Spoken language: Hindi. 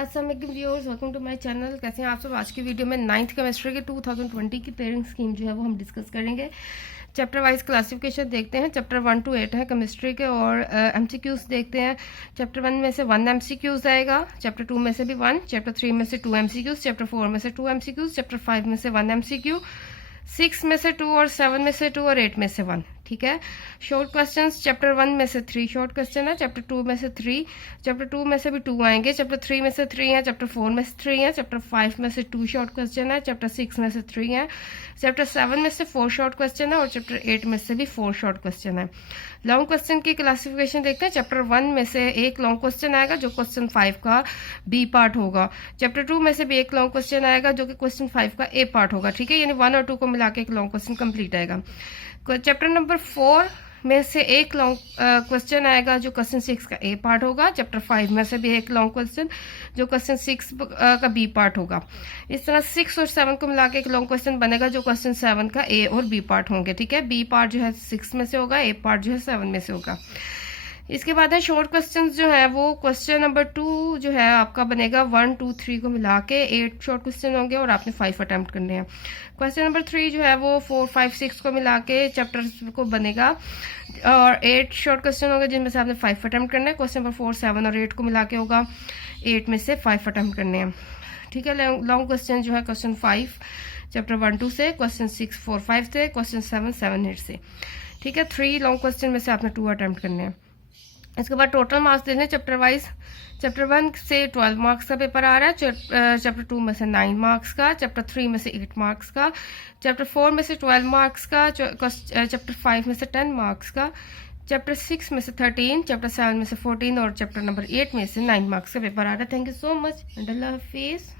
अस्सलाम वालेकुम viewers, welcome to my channel. कैसे हैं आप सब। आज की वीडियो में 9th केमिस्ट्री के 2020 की पेयरिंग स्कीम जो है वो हम डिस्कस करेंगे। चैप्टर वाइज क्लासिफिकेशन देखते हैं। चैप्टर 1 to 8 है केमिस्ट्री के, और एमसीक्यूज देखते हैं। चैप्टर 1 में से 1 एमसीक्यूज आएगा, चैप्टर 2 में से भी 1, चैप्टर 3 में से 2 एमसीक्यूज, चैप्टर 4 में से 2 एमसीक्यूज, चैप्टर 5 में से 1 एमसीक्यू, 6 में से 2 और 7 में से 2 और 8 में से 1। ठीक है। शॉर्ट क्वेश्चंस चैप्टर 1 में से 3 शॉर्ट क्वेश्चन है, चैप्टर 2 में से 3, चैप्टर 2 में से भी 2 आएंगे, चैप्टर 3 में से 3 है, चैप्टर 4 में से 3 है, चैप्टर 5 में से 2 शॉर्ट क्वेश्चन है, चैप्टर 6 में से 3 है, चैप्टर 7 में से 4 शॉर्ट क्वेश्चन है, और चैप्टर 8 में से भी 4 शॉर्ट क्वेश्चन है। लॉन्ग क्वेश्चन की क्लासिफिकेशन देखते हैं। चैप्टर 1 में से एक लॉन्ग क्वेश्चन आएगा जो क्वेश्चन 5 का बी पार्ट होगा। चैप्टर 2 में से भी एक लॉन्ग क्वेश्चन आएगा जो कि क्वेश्चन 5 का ए पार्ट होगा। ठीक है, यानी 1 और 2 को मिला के एक लॉन्ग क्वेश्चन कंप्लीट आएगा। चैप्टर नंबर 4 में से एक लॉन्ग क्वेश्चन आएगा जो क्वेश्चन 6 का ए पार्ट होगा। चैप्टर 5 में से भी एक लॉन्ग क्वेश्चन जो क्वेश्चन 6 का बी पार्ट होगा। इस तरह 6 और 7 को मिला के एक लॉन्ग क्वेश्चन बनेगा जो क्वेश्चन 7 का ए और बी पार्ट होंगे। ठीक है, बी पार्ट जो है 6 में से होगा, ए पार्ट जो है 7 में से होगा। इसके बाद है शॉर्ट क्वेश्चंस जो है वो क्वेश्चन नंबर 2 जो है आपका बनेगा 1, 2, 3 को मिला के 8 शॉर्ट क्वेश्चन होंगे और आपने 5 अटेम्प्ट करने हैं। क्वेश्चन नंबर 3 जो है वो 4, 5, 6 को मिला के चैप्टर को बनेगा और 8 शॉर्ट क्वेश्चन होंगे जिनमें से आपने 5 अटेम्प्ट करने हैं। क्वेश्चन नंबर 4, 7 और 8 को मिला के होगा 8 में से 5 अटेम्प्ट करने हैं। ठीक है, लॉन्ग क्वेश्चन जो है क्वेश्चन 5 चैप्टर 1, 2 से, क्वेश्चन 6, 4, 5 से, क्वेश्चन 7, 7, 8 से। ठीक है, 3 लॉन्ग क्वेश्चन में से आपने 2 अटेम्प्ट करने हैं। इसके बाद टोटल मार्क्स देने चैप्टर वाइज। चैप्टर 1 से 12 मार्क्स का पेपर आ रहा है, चैप्टर 2 में से 9 मार्क्स का, चैप्टर 3 में से 8 मार्क्स का, चैप्टर 4 में से 12 मार्क्स का, चैप्टर 5 में से 10 मार्क्स का, चैप्टर 6 में से 13, चैप्टर 7 में से 14 और चैप्टर नंबर 8 में से 9 मार्क्स का पेपर आ रहा है। Thank you so much and अल्लाह हाफिज़।